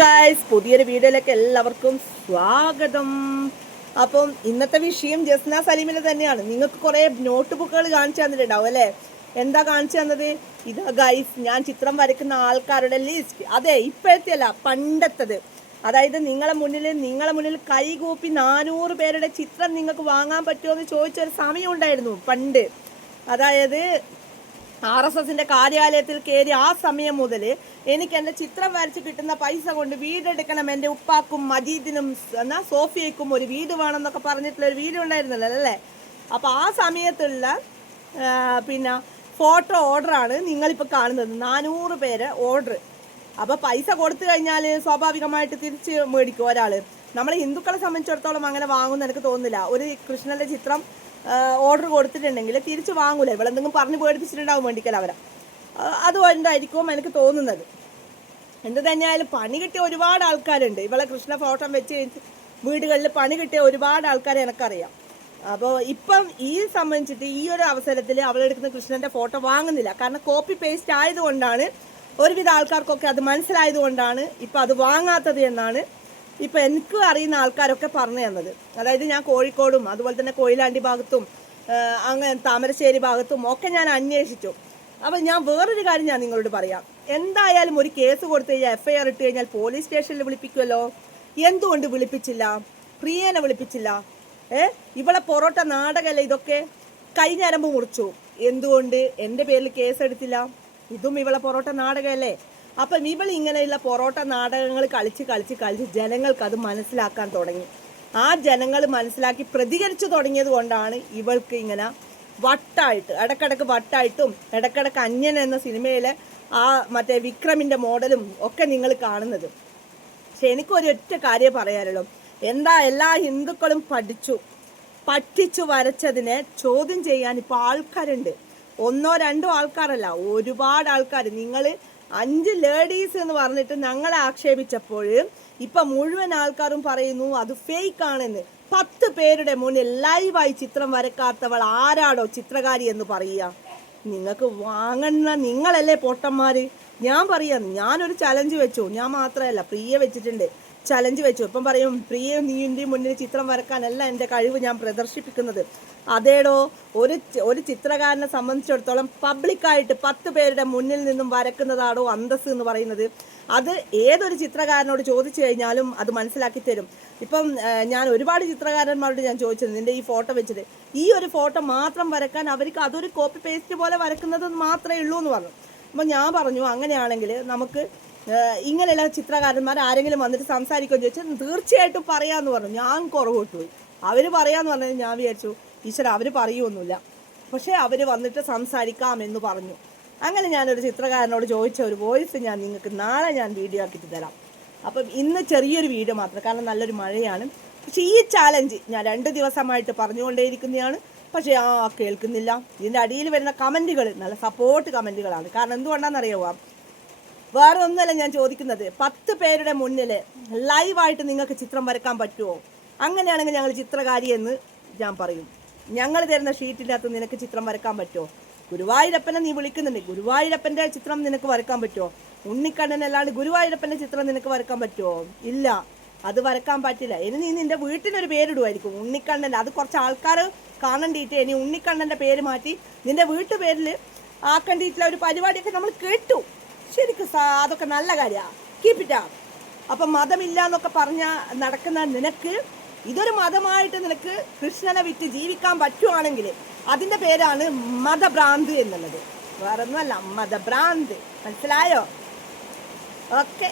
Guys പുതിയൊരു വീഡിയോയിലേക്ക് എല്ലാവർക്കും സ്വാഗതം. അപ്പം ഇന്നത്തെ വിഷയം ജസ്ന സലീമിന് തന്നെയാണ്. നിങ്ങൾക്ക് കുറേ നോട്ട് ബുക്കുകൾ കാണിച്ചു തന്നിട്ടുണ്ടാവും അല്ലേ? എന്താ കാണിച്ചു തന്നത്? ഇതാ ഗൈസ് ഞാൻ ചിത്രം വരയ്ക്കുന്ന ആൾക്കാരുടെ ലിസ്റ്റ് അതെ ഇപ്പോഴത്തെ അല്ല പണ്ടത്തത്. അതായത് നിങ്ങളെ മുന്നിൽ നിങ്ങളെ മുന്നിൽ കൈകൂപ്പി നാനൂറ് പേരുടെ ചിത്രം നിങ്ങൾക്ക് വാങ്ങാൻ പറ്റുമോ എന്ന് ചോദിച്ചൊരു സമയം ഉണ്ടായിരുന്നു പണ്ട്. അതായത് ആർ എസ് എസിന്റെ കാര്യാലയത്തിൽ കയറി ആ സമയം മുതൽ എനിക്ക് എന്റെ ചിത്രം വരച്ച് കിട്ടുന്ന പൈസ കൊണ്ട് വീടെടുക്കണം എന്റെ ഉപ്പാക്കും മജീദിനും എന്നാ സോഫിയക്കും ഒരു വീട് വേണമെന്നൊക്കെ പറഞ്ഞിട്ടുള്ള ഒരു വീട് ഉണ്ടായിരുന്നല്ലോ അല്ലേ? അപ്പോൾ ആ സമയത്തുള്ള പിന്നെ ഫോട്ടോ ഓർഡറാണ് നിങ്ങളിപ്പോൾ കാണുന്നത്. നാനൂറ് പേര് ഓർഡർ. അപ്പോൾ പൈസ കൊടുത്തു കഴിഞ്ഞാൽ സ്വാഭാവികമായിട്ട് തിരിച്ച് മേടിക്കും ഒരാൾ നമ്മളെ ഹിന്ദുക്കളെ സംബന്ധിച്ചിടത്തോളം അങ്ങനെ വാങ്ങുമെന്ന് എനിക്ക് തോന്നുന്നില്ല. ഒരു കൃഷ്ണന്റെ ചിത്രം ഓർഡർ കൊടുത്തിട്ടുണ്ടെങ്കിൽ തിരിച്ച് വാങ്ങൂല. ഇവളെന്തെങ്കിലും പറഞ്ഞ് പേടിപ്പിച്ചിട്ടുണ്ടാവും വേണ്ടിക്കല്ല അവരെ. അതുകൊണ്ടായിരിക്കും എനിക്ക് തോന്നുന്നത്. എന്ത് തന്നെയായാലും പണി കിട്ടിയ ഒരുപാട് ആൾക്കാരുണ്ട്. ഇവളെ കൃഷ്ണ ഫോട്ടോ വെച്ച് വീടുകളിൽ പണി കിട്ടിയ ഒരുപാട് ആൾക്കാരെ എനിക്കറിയാം. അപ്പോൾ ഇപ്പം ഈ സംബന്ധിച്ചിട്ട് ഈ ഒരു അവസരത്തിൽ അവളെടുക്കുന്ന കൃഷ്ണന്റെ ഫോട്ടോ വാങ്ങുന്നില്ല. കാരണം കോപ്പി പേസ്റ്റ് ആയതുകൊണ്ടാണ് ഒരുവിധ ആൾക്കാർക്കൊക്കെ അത് മനസ്സിലായതുകൊണ്ടാണ് ഇപ്പം അത് വാങ്ങാത്തത് എന്നാണ് ഇപ്പം എനിക്ക് അറിയുന്ന ആൾക്കാരൊക്കെ പറഞ്ഞു തന്നത്. അതായത് ഞാൻ കോഴിക്കോടും അതുപോലെ തന്നെ കൊയിലാണ്ടി ഭാഗത്തും അങ്ങനെ താമരശ്ശേരി ഭാഗത്തും ഒക്കെ ഞാൻ അന്വേഷിച്ചു. അപ്പം ഞാൻ വേറൊരു കാര്യം ഞാൻ നിങ്ങളോട് പറയാം. എന്തായാലും ഒരു കേസ് കൊടുത്തു കഴിഞ്ഞാൽ എഫ് ഐ ആർ ഇട്ട് കഴിഞ്ഞാൽ പോലീസ് സ്റ്റേഷനിൽ വിളിപ്പിക്കുമല്ലോ എന്തുകൊണ്ട് വിളിപ്പിച്ചില്ല? പ്രിയനെ വിളിപ്പിച്ചില്ല? ഏ? ഇവളെ പൊറോട്ട നാടകമല്ല ഇതൊക്കെ? കൈ ഞരമ്പ് മുറിച്ചു. എന്തുകൊണ്ട്? എന്റെ പേരിൽ കേസ് എടുത്തില്ല? ഇതും ഇവളെ പൊറോട്ട നാടകമല്ലേ അപ്പം ഇവൾ ഇങ്ങനെയുള്ള പൊറോട്ട നാടകങ്ങൾ കളിച്ച് കളിച്ച് കളിച്ച് ജനങ്ങൾക്ക് അത് മനസ്സിലാക്കാൻ തുടങ്ങി. ആ ജനങ്ങൾ മനസ്സിലാക്കി പ്രതികരിച്ചു തുടങ്ങിയത് കൊണ്ടാണ് ഇവൾക്ക് ഇങ്ങനെ വട്ടായിട്ട് ഇടക്കിടക്ക് വട്ടായിട്ടും ഇടക്കിടക്ക് അന്യൻ എന്ന സിനിമയിലെ ആ മറ്റേ വിക്രമിന്റെ മോഡലും ഒക്കെ നിങ്ങൾ കാണുന്നത്. പക്ഷെ എനിക്കൊരു ഒറ്റ കാര്യം പറയാനുള്ളൂ. എന്താ എല്ലാ ഹിന്ദുക്കളും പഠിച്ചു പഠിച്ചു വരച്ചതിനെ ചോദ്യം ചെയ്യാൻ ഇപ്പോൾ ആൾക്കാരുണ്ട്. ഒന്നോ രണ്ടോ ആൾക്കാരല്ല ഒരുപാട് ആൾക്കാർ നിങ്ങൾ അഞ്ച് ലേഡീസ് എന്ന് പറഞ്ഞിട്ട് ഞങ്ങളെ ആക്ഷേപിച്ചപ്പോൾ ഇപ്പം മുഴുവൻ ആൾക്കാരും പറയുന്നു അത് ഫേക്ക് ആണെന്ന്. പത്ത് പേരുടെ മുന്നിൽ ലൈവായി ചിത്രം വരക്കാത്തവൾ ആരാടോ ചിത്രകാരി എന്ന് പറയുക. നിങ്ങൾക്ക് വാങ്ങുന്ന നിങ്ങളല്ലേ പൊട്ടന്മാർ ഞാൻ പറയാം ഞാനൊരു ചലഞ്ച് വെച്ചു. ഞാൻ മാത്രമല്ല പ്രിയ വെച്ചിട്ടുണ്ട്. ചലഞ്ച് വെച്ചു. ഇപ്പം പറയും പ്രിയ നീന്റെ മുന്നിൽ ചിത്രം വരക്കാനല്ല എന്റെ കഴിവ് ഞാൻ പ്രദർശിപ്പിക്കുന്നത്. അതേടോ ഒരു ഒരു ചിത്രകാരനെ സംബന്ധിച്ചിടത്തോളം പബ്ലിക്കായിട്ട് പത്ത് പേരുടെ മുന്നിൽ നിന്നും വരക്കുന്നതാണോ അന്തസ് എന്ന് പറയുന്നത്. അത് ഏതൊരു ചിത്രകാരനോട് ചോദിച്ചു കഴിഞ്ഞാലും അത് മനസ്സിലാക്കി തരും. ഇപ്പം ഞാൻ ഒരുപാട് ചിത്രകാരന്മാരോട് ഞാൻ ചോദിച്ചത് നിന്റെ ഈ ഫോട്ടോ വെച്ചിട്ട് ഈ ഒരു ഫോട്ടോ മാത്രം വരക്കാൻ അവർക്ക് അതൊരു കോപ്പി പേസ്റ്റ് പോലെ വരക്കുന്നത് മാത്രമേ ഉള്ളൂ എന്ന് പറഞ്ഞു. അപ്പം ഞാൻ പറഞ്ഞു അങ്ങനെയാണെങ്കിൽ നമുക്ക് ഇങ്ങനെയുള്ള ചിത്രകാരന്മാർ ആരെങ്കിലും വന്നിട്ട് സംസാരിക്കുമെന്ന് ചോദിച്ചാൽ തീർച്ചയായിട്ടും പറയാമെന്ന് പറഞ്ഞു. ഞാൻ കുറവ് പോയി അവർ പറയാമെന്ന് പറഞ്ഞാൽ ഞാൻ വിചാരിച്ചു ഈശ്വര അവർ പറയുമൊന്നുമില്ല പക്ഷേ അവർ വന്നിട്ട് സംസാരിക്കാം എന്ന് പറഞ്ഞു. അങ്ങനെ ഞാനൊരു ചിത്രകാരനോട് ചോദിച്ച ഒരു വോയിസ് ഞാൻ നിങ്ങൾക്ക് നാളെ ഞാൻ വീഡിയോ ആക്കിയിട്ട് തരാം. അപ്പം ഇന്ന് ചെറിയൊരു വീഡിയോ മാത്രം കാരണം നല്ലൊരു മഴയാണ്. പക്ഷേ ഈ ചാലഞ്ച് ഞാൻ രണ്ട് ദിവസമായിട്ട് പറഞ്ഞുകൊണ്ടേയിരിക്കുന്നതാണ്. പക്ഷേ ആ കേൾക്കുന്നില്ല. ഇതിന്റെ അടിയിൽ വരുന്ന കമന്റുകൾ നല്ല സപ്പോർട്ട് കമന്റുകളാണ് കാരണം എന്തുകൊണ്ടാണെന്നറിയാമോ വേറെ ഒന്നുമല്ല ഞാൻ ചോദിക്കുന്നത്. പത്ത് പേരുടെ മുന്നിൽ ലൈവായിട്ട് നിങ്ങൾക്ക് ചിത്രം വരക്കാൻ പറ്റുമോ അങ്ങനെയാണെങ്കിൽ ഞങ്ങൾ ചിത്രകാരി എന്ന് ഞാൻ പറയും. ഞങ്ങൾ തരുന്ന ഷീറ്റിനകത്ത് നിനക്ക് ചിത്രം വരക്കാൻ പറ്റുമോ ഗുരുവായൂരപ്പനെ നീ വിളിക്കുന്നുണ്ട്. ഗുരുവായൂരപ്പന്റെ ചിത്രം നിനക്ക് വരക്കാൻ പറ്റുമോ ഉണ്ണിക്കണ്ണൻ അല്ലാണ്ട് ഗുരുവായൂരപ്പന്റെ ചിത്രം നിനക്ക് വരക്കാൻ പറ്റുമോ ഇല്ല. അത് വരക്കാൻ പറ്റില്ല. ഇനി നീ നിന്റെ വീട്ടിനൊരു പേരിടുമായിരിക്കും. ഉണ്ണിക്കണ്ണൻ അത് കുറച്ച് ആൾക്കാർ കാണണ്ടിട്ട് ഇനി ഉണ്ണിക്കണ്ണന്റെ പേര് മാറ്റി നിന്റെ വീട്ടുപേരിൽ ആക്കേണ്ടിയിട്ടുള്ള ഒരു പരിപാടിയൊക്കെ നമ്മൾ കേട്ടു. ശരിക്കും അതൊക്കെ നല്ല കാര്യമാണ് കീപ് ഇറ്റ് അപ്പം മതമില്ല എന്നൊക്കെ പറഞ്ഞ നടക്കുന്ന നിനക്ക് ഇതൊരു മതമായിട്ട് നിനക്ക് കൃഷ്ണനെ വിറ്റ് ജീവിക്കാൻ പറ്റുവാണെങ്കിൽ അതിന്റെ പേരാണ് മതഭ്രാന്ത് എന്നുള്ളത്. വേറൊന്നുമല്ല മതഭ്രാന്ത്. മനസ്സിലായോ? ഓക്കെ